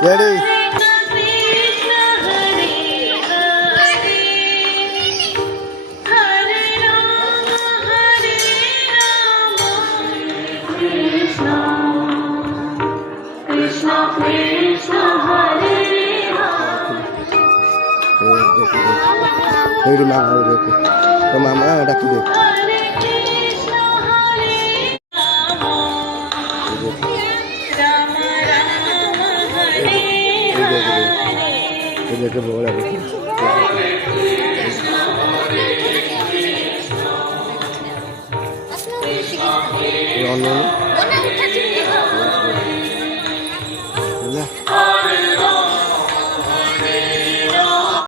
Ready? Hãy subscribe cho kênh Ghiền Mì Gõ để không bỏ lỡ những video hấp dẫn. দেখে বল আর